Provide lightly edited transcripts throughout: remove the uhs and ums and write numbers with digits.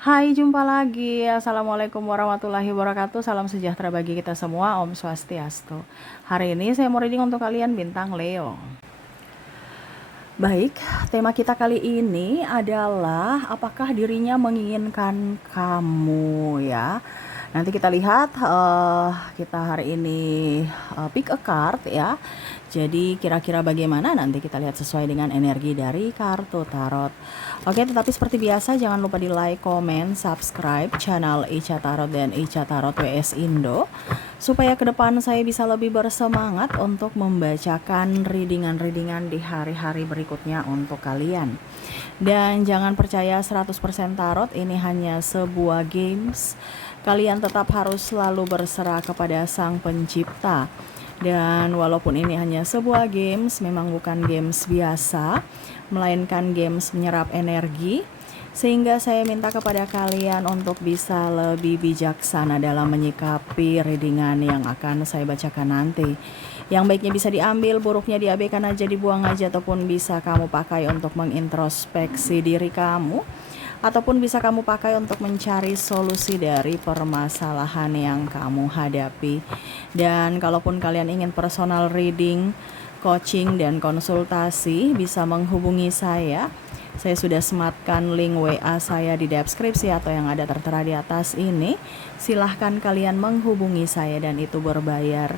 Hai, jumpa lagi. Assalamualaikum warahmatullahi wabarakatuh. Salam sejahtera bagi kita semua. Om Swastiastu. Hari ini saya mau reading untuk kalian bintang Leo. Baik, tema kita kali ini adalah apakah dirinya menginginkan kamu ya. Nanti kita lihat kita hari ini pick a card ya. Jadi kira-kira bagaimana nanti kita lihat sesuai dengan energi dari kartu tarot. Oke, tetapi seperti biasa jangan lupa di like, komen, subscribe channel Ica Tarot dan Ica Tarot WS Indo supaya ke depan saya bisa lebih bersemangat untuk membacakan readingan-readingan di hari-hari berikutnya untuk kalian. Dan jangan percaya 100% tarot, ini hanya sebuah games. Kalian tetap harus selalu berserah kepada Sang Pencipta. Dan walaupun ini hanya sebuah games, memang bukan games biasa, melainkan games menyerap energi. Sehingga saya minta kepada kalian untuk bisa lebih bijaksana dalam menyikapi readingan yang akan saya bacakan nanti. Yang baiknya bisa diambil, buruknya diabaikan aja, dibuang aja, ataupun bisa kamu pakai untuk mengintrospeksi diri kamu, ataupun bisa kamu pakai untuk mencari solusi dari permasalahan yang kamu hadapi. Dan kalaupun kalian ingin personal reading, coaching, dan konsultasi, bisa menghubungi saya. Saya sudah sematkan link WA saya di deskripsi atau yang ada tertera di atas ini. Silahkan kalian menghubungi saya dan itu berbayar.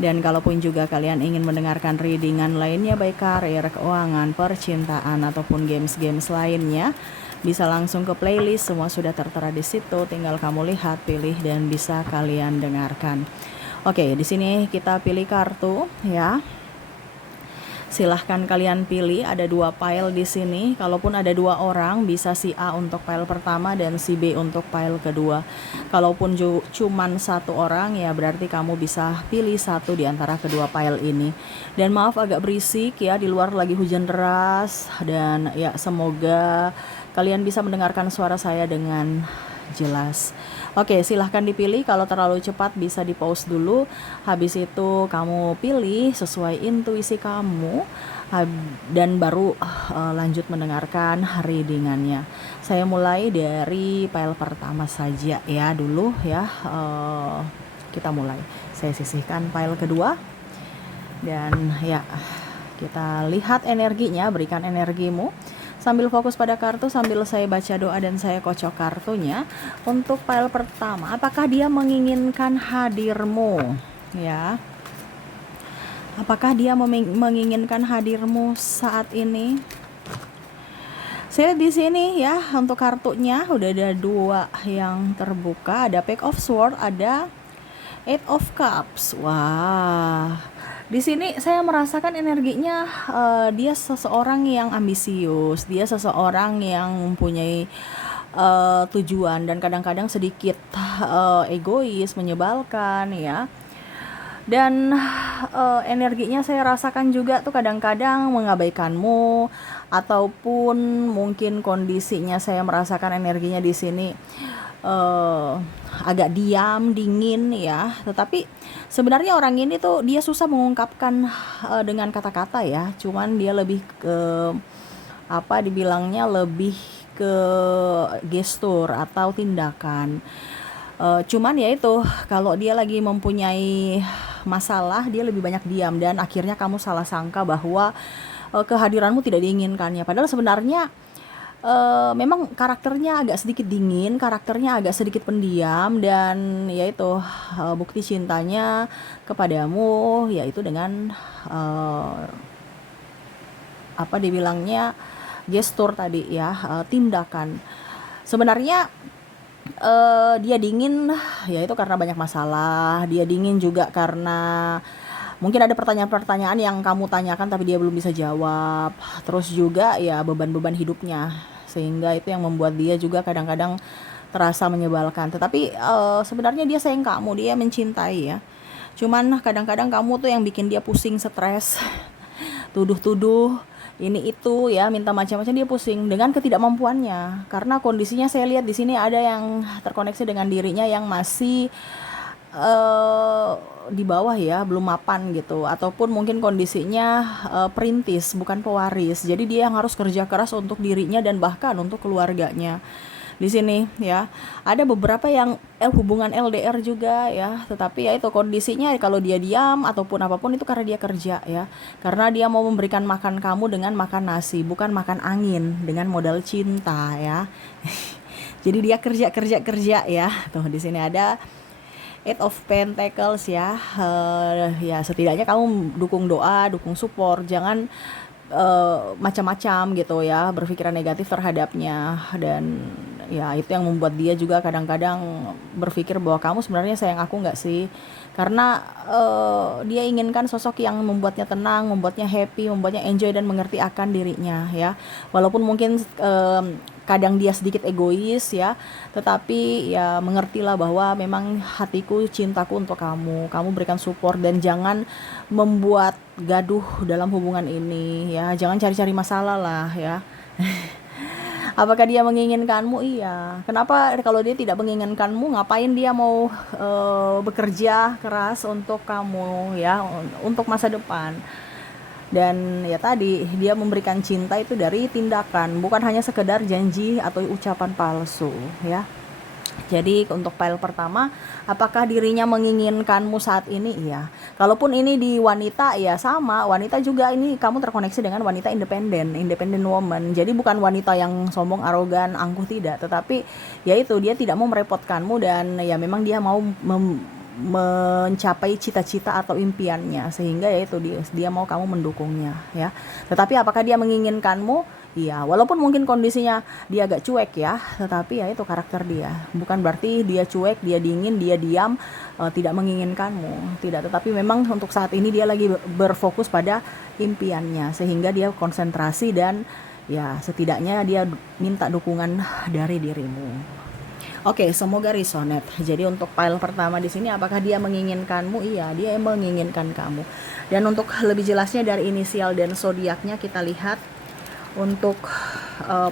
Dan kalaupun juga kalian ingin mendengarkan readingan lainnya, baik karir, keuangan, percintaan, ataupun games-games lainnya, bisa langsung ke playlist, semua sudah tertera di situ. Tinggal kamu lihat, pilih, dan bisa kalian dengarkan. Oke, di sini kita pilih kartu ya. Silahkan kalian pilih, ada 2 pile di sini. Kalaupun ada 2 orang, bisa si A untuk pile pertama dan si B untuk pile kedua. Kalaupun cuman 1 orang, ya berarti kamu bisa pilih 1 di antara kedua pile ini. Dan maaf agak berisik ya, di luar lagi hujan deras. Dan ya semoga kalian bisa mendengarkan suara saya dengan jelas. Oke, silahkan dipilih. Kalau terlalu cepat bisa di pause dulu. Habis itu kamu pilih sesuai intuisi kamu dan baru lanjut mendengarkan readingannya. Saya mulai dari pile pertama saja ya dulu ya. Kita mulai. Saya sisihkan pile kedua dan ya kita lihat energinya. Berikan energimu sambil fokus pada kartu, sambil saya baca doa dan saya kocok kartunya. Untuk pile pertama, apakah dia menginginkan hadirmu? Ya, apakah dia menginginkan hadirmu saat ini? Saya lihat di sini ya, untuk kartunya udah ada 2 yang terbuka, ada Page of Swords, ada Eight of Cups. Wah, di sini saya merasakan energinya dia seseorang yang ambisius, dia seseorang yang mempunyai tujuan dan kadang-kadang sedikit egois, menyebalkan ya. Dan energinya saya rasakan juga tuh kadang-kadang mengabaikanmu, ataupun mungkin kondisinya saya merasakan energinya di sini agak diam, dingin ya. Tetapi sebenarnya orang ini tuh dia susah mengungkapkan dengan kata-kata ya. Cuman dia lebih ke apa dibilangnya, lebih ke gestur atau tindakan. Cuman ya itu, kalau dia lagi mempunyai masalah, dia lebih banyak diam dan akhirnya kamu salah sangka bahwa kehadiranmu tidak diinginkannya. Padahal sebenarnya memang karakternya agak sedikit dingin, karakternya agak sedikit pendiam, dan yaitu bukti cintanya kepadamu yaitu dengan apa dibilangnya, gestur tadi ya, tindakan. Sebenarnya dia dingin yaitu karena banyak masalah, dia dingin juga karena mungkin ada pertanyaan-pertanyaan yang kamu tanyakan tapi dia belum bisa jawab. Terus juga ya beban-beban hidupnya, sehingga itu yang membuat dia juga kadang-kadang terasa menyebalkan. Tetapi sebenarnya dia sayang kamu, dia mencintai ya. Cuman kadang-kadang kamu tuh yang bikin dia pusing, stres, tuduh-tuduh ini itu ya, minta macam-macam, dia pusing dengan ketidakmampuannya. Karena kondisinya saya lihat di sini ada yang terkoneksi dengan dirinya yang masih di bawah ya, belum mapan gitu, ataupun mungkin kondisinya perintis, bukan pewaris. Jadi dia yang harus kerja keras untuk dirinya dan bahkan untuk keluarganya. di sini ya. Ada beberapa yang hubungan LDR juga ya, tetapi ya itu kondisinya kalau dia diam ataupun apapun itu karena dia kerja ya. Karena dia mau memberikan makan kamu dengan makan nasi, bukan makan angin dengan modal cinta ya. Jadi dia kerja ya. Tuh di sini ada Eight of Pentacles ya. Ya setidaknya kamu dukung doa, dukung support, jangan macam-macam gitu ya, berpikiran negatif terhadapnya. Dan ya itu yang membuat dia juga kadang-kadang berpikir bahwa kamu sebenarnya sayang aku nggak sih, karena dia inginkan sosok yang membuatnya tenang, membuatnya happy, membuatnya enjoy dan mengerti akan dirinya ya. Walaupun mungkin kadang dia sedikit egois ya, tetapi ya mengertilah bahwa memang hatiku, cintaku untuk kamu. Kamu berikan support dan jangan membuat gaduh dalam hubungan ini ya. Jangan cari-cari masalah lah ya. Apakah dia menginginkanmu? Iya. Kenapa kalau dia tidak menginginkanmu, ngapain dia mau bekerja keras untuk kamu ya, untuk masa depan? Dan ya tadi dia memberikan cinta itu dari tindakan, bukan hanya sekedar janji atau ucapan palsu ya. Jadi untuk file pertama, apakah dirinya menginginkanmu saat ini? Iya. Kalaupun ini di wanita, ya sama. Wanita juga ini kamu terkoneksi dengan wanita independent woman. Jadi bukan wanita yang sombong, arogan, angkuh, tidak. Tetapi ya itu, dia tidak mau merepotkanmu dan ya memang dia mau mencapai cita-cita atau impiannya, sehingga ya itu dia mau kamu mendukungnya ya. Tetapi apakah dia menginginkanmu? Iya, walaupun mungkin kondisinya dia agak cuek ya, tetapi ya itu karakter dia. Bukan berarti dia cuek, dia dingin, dia diam, tidak menginginkanmu. Tidak, tetapi memang untuk saat ini dia lagi berfokus pada impiannya, sehingga dia konsentrasi dan ya setidaknya dia minta dukungan dari dirimu. Oke, semoga resonate. Jadi untuk file pertama di sini, apakah dia menginginkanmu? Iya, dia menginginkan kamu. Dan untuk lebih jelasnya dari inisial dan zodiaknya kita lihat untuk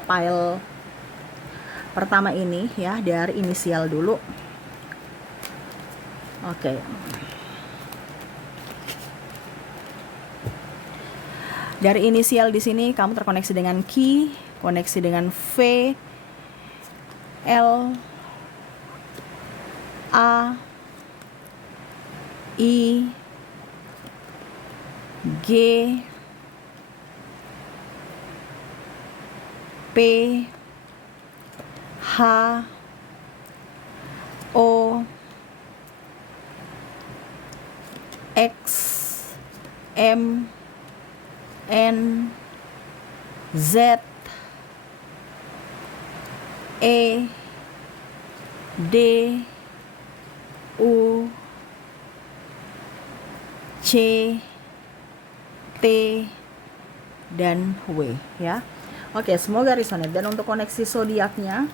file pertama ini ya, dari inisial dulu. Oke. Dari inisial di sini kamu terkoneksi dengan Q, koneksi dengan V, L, A, I, G, P, H, O, X, M, N, Z, E, D, U, C, T, dan W ya. Oke, semoga resonate. Dan untuk koneksi zodiaknya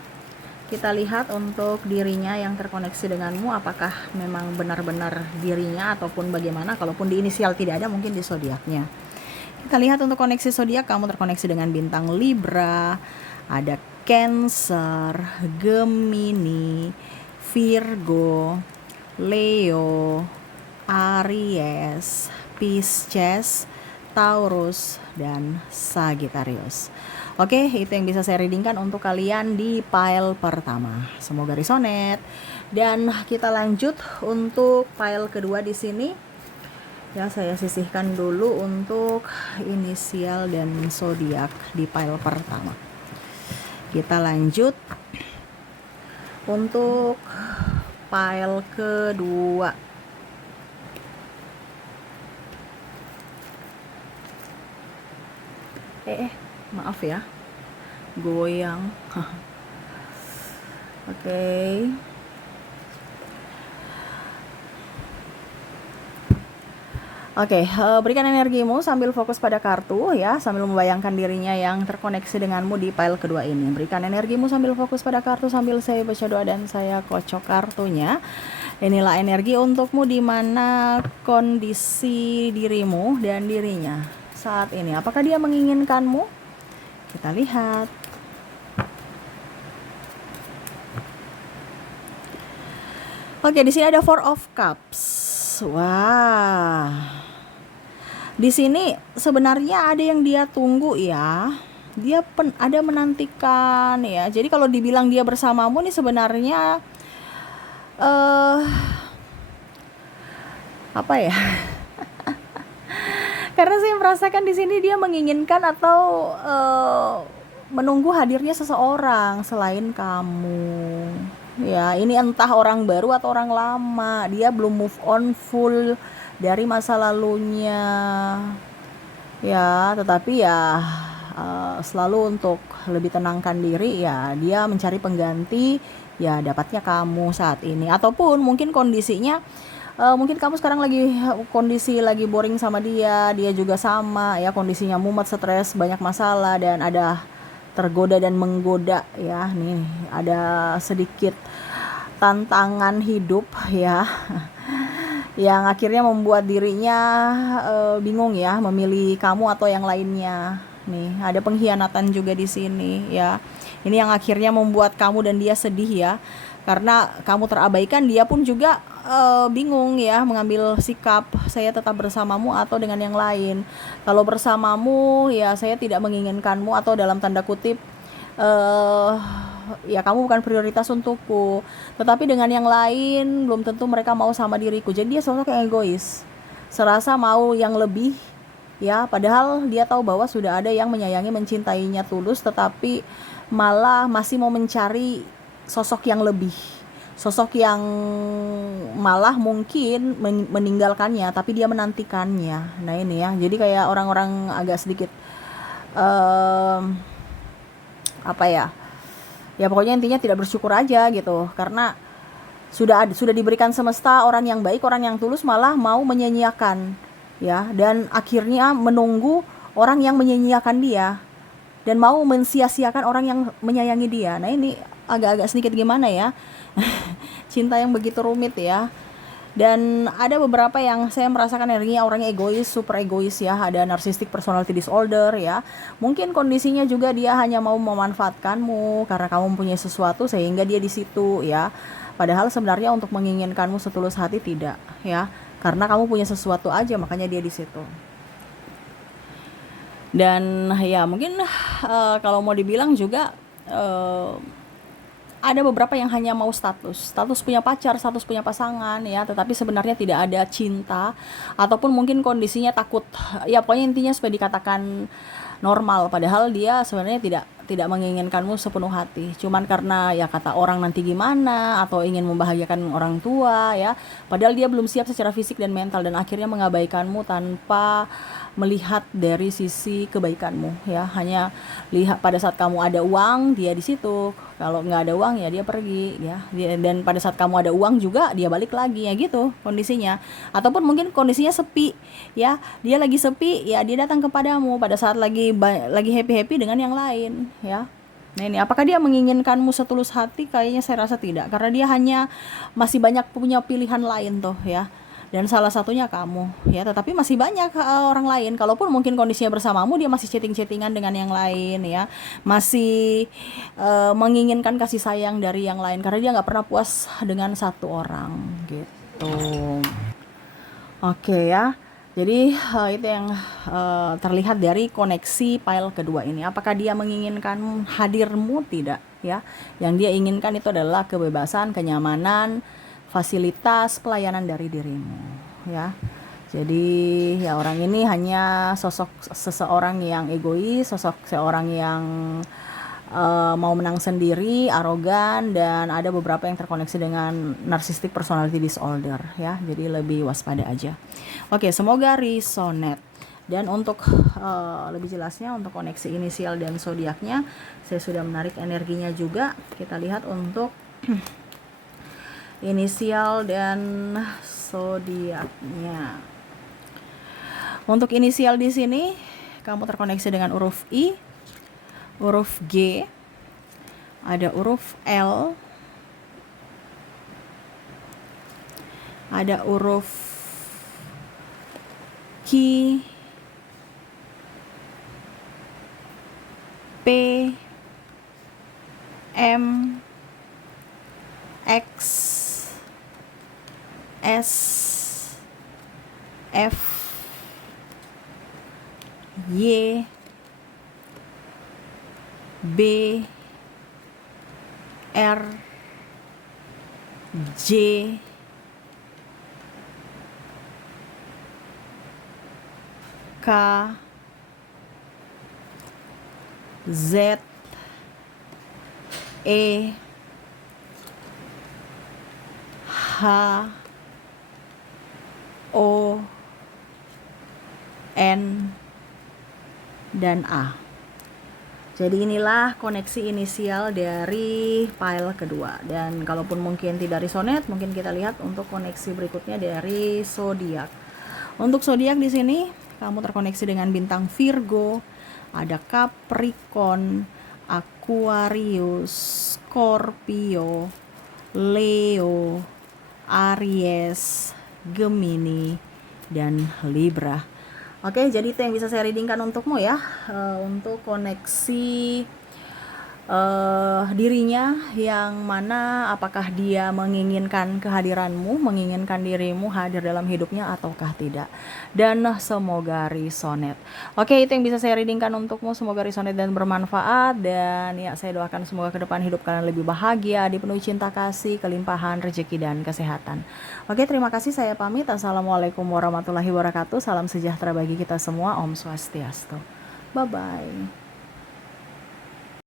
kita lihat untuk dirinya yang terkoneksi denganmu, apakah memang benar-benar dirinya ataupun bagaimana. Kalaupun di inisial tidak ada, mungkin di zodiaknya. Kita lihat untuk koneksi zodiak, kamu terkoneksi dengan bintang Libra, ada Cancer, Gemini, Virgo, Leo, Aries, Pisces, Taurus, dan Sagittarius. Oke, itu yang bisa saya readingkan untuk kalian di file pertama. Semoga resonate. Dan kita lanjut untuk file kedua di sini. Ya, saya sisihkan dulu untuk inisial dan zodiak di file pertama. Kita lanjut untuk file kedua. Maaf ya, goyang. Oke. Oke, berikan energimu sambil fokus pada kartu ya, sambil membayangkan dirinya yang terkoneksi denganmu di file kedua ini. Berikan energimu sambil fokus pada kartu sambil saya baca doa dan saya kocok kartunya. Inilah energi untukmu di mana kondisi dirimu dan dirinya saat ini. Apakah dia menginginkanmu? Kita lihat. Oke, di sini ada Four of Cups. Wah. Di sini sebenarnya ada yang dia tunggu ya. Dia ada menantikan ya. Jadi kalau dibilang dia bersamamu nih sebenarnya eh apa ya? Karena saya merasakan di sini dia menginginkan atau menunggu hadirnya seseorang selain kamu. Ya, ini entah orang baru atau orang lama. Dia belum move on full dari masa lalunya. Ya, tetapi ya selalu untuk lebih tenangkan diri ya, dia mencari pengganti, ya dapatnya kamu saat ini. Ataupun mungkin kondisinya mungkin kamu sekarang lagi kondisi lagi boring sama dia, dia juga sama ya, kondisinya mumet, stres, banyak masalah dan ada tergoda dan menggoda ya. Nih, ada sedikit tantangan hidup ya. Yang akhirnya membuat dirinya bingung ya, memilih kamu atau yang lainnya. Nih, ada pengkhianatan juga di sini ya. Ini yang akhirnya membuat kamu dan dia sedih ya. Karena kamu terabaikan, dia pun juga bingung ya mengambil sikap, saya tetap bersamamu atau dengan yang lain. Kalau bersamamu ya saya tidak menginginkanmu, atau dalam tanda kutip eh ya kamu bukan prioritas untukku. Tetapi dengan yang lain belum tentu mereka mau sama diriku. Jadi dia sosok yang egois, serasa mau yang lebih ya, padahal dia tahu bahwa sudah ada yang menyayangi, mencintainya tulus, tetapi malah masih mau mencari sosok yang lebih, sosok yang malah mungkin meninggalkannya tapi dia menantikannya. Nah ini ya, jadi kayak orang-orang agak sedikit apa ya, ya pokoknya intinya tidak bersyukur aja gitu, karena sudah diberikan semesta orang yang baik, orang yang tulus, malah mau menyia-nyiakan ya, dan akhirnya menunggu orang yang menyia-nyiakan dia dan mau mensia-siakan orang yang menyayangi dia. Nah ini agak-agak sedikit gimana ya, cinta yang begitu rumit ya. Dan ada beberapa yang saya merasakan energinya orangnya egois, super egois ya. Ada narcissistic personality disorder ya. Mungkin kondisinya juga dia hanya mau memanfaatkanmu karena kamu mempunyai sesuatu sehingga dia di situ ya. Padahal sebenarnya untuk menginginkanmu setulus hati tidak ya. Karena kamu punya sesuatu aja makanya dia di situ. Dan ya mungkin kalau mau dibilang juga ada beberapa yang hanya mau status punya pacar, status punya pasangan ya, tetapi sebenarnya tidak ada cinta, ataupun mungkin kondisinya takut ya, pokoknya intinya supaya dikatakan normal, padahal dia sebenarnya tidak menginginkanmu sepenuh hati, cuman karena ya kata orang nanti gimana, atau ingin membahagiakan orang tua ya, padahal dia belum siap secara fisik dan mental, dan akhirnya mengabaikanmu tanpa melihat dari sisi kebaikanmu ya. Hanya lihat pada saat kamu ada uang dia di situ, kalau nggak ada uang ya dia pergi ya. Dan pada saat kamu ada uang juga dia balik lagi ya, gitu kondisinya. Ataupun mungkin kondisinya sepi ya, dia lagi sepi ya, dia datang kepadamu pada saat lagi happy dengan yang lain ya. Nah ini, apakah dia menginginkanmu setulus hati? Kayaknya saya rasa tidak, karena dia hanya masih banyak punya pilihan lain tuh ya, dan salah satunya kamu ya. Tetapi masih banyak orang lain, kalaupun mungkin kondisinya bersamamu, dia masih chatting-chattingan dengan yang lain ya, masih menginginkan kasih sayang dari yang lain, karena dia nggak pernah puas dengan satu orang gitu. Oke ya, jadi itu yang terlihat dari koneksi pile kedua ini. Apakah dia menginginkan hadirmu? Tidak ya. Yang dia inginkan itu adalah kebebasan, kenyamanan, fasilitas, pelayanan dari dirimu ya. Jadi ya, orang ini hanya sosok seseorang yang egois, sosok seorang yang mau menang sendiri, arogan, dan ada beberapa yang terkoneksi dengan narcissistic personality disorder ya. Jadi lebih waspada aja. Oke, semoga resonate. Dan untuk lebih jelasnya untuk koneksi inisial dan zodiaknya, saya sudah menarik energinya juga. Kita lihat untuk inisial dan zodiaknya. Untuk inisial di sini kamu terkoneksi dengan huruf I, huruf G, ada huruf L, ada huruf Q, P, M, X, S, F, Y, B, R, J, K, Z, E, H, O, N, dan A. Jadi inilah koneksi inisial dari file kedua. Dan kalaupun mungkin tidak resonate, mungkin kita lihat untuk koneksi berikutnya dari zodiak. Untuk zodiak di sini kamu terkoneksi dengan bintang Virgo, ada Capricorn, Aquarius, Scorpio, Leo, Aries, Gemini, dan Libra. Oke, jadi itu yang bisa saya readingkan untukmu ya, untuk koneksi dirinya, yang mana apakah dia menginginkan kehadiranmu, menginginkan dirimu hadir dalam hidupnya ataukah tidak. Dan semoga resonate. Oke, itu yang bisa saya readingkan untukmu. Semoga resonate dan bermanfaat. Dan ya, saya doakan semoga ke depan hidup kalian lebih bahagia, dipenuhi cinta kasih, kelimpahan rezeki dan kesehatan. Oke, terima kasih, saya pamit. Assalamualaikum warahmatullahi wabarakatuh. Salam sejahtera bagi kita semua. Om Swastiastu. Bye bye.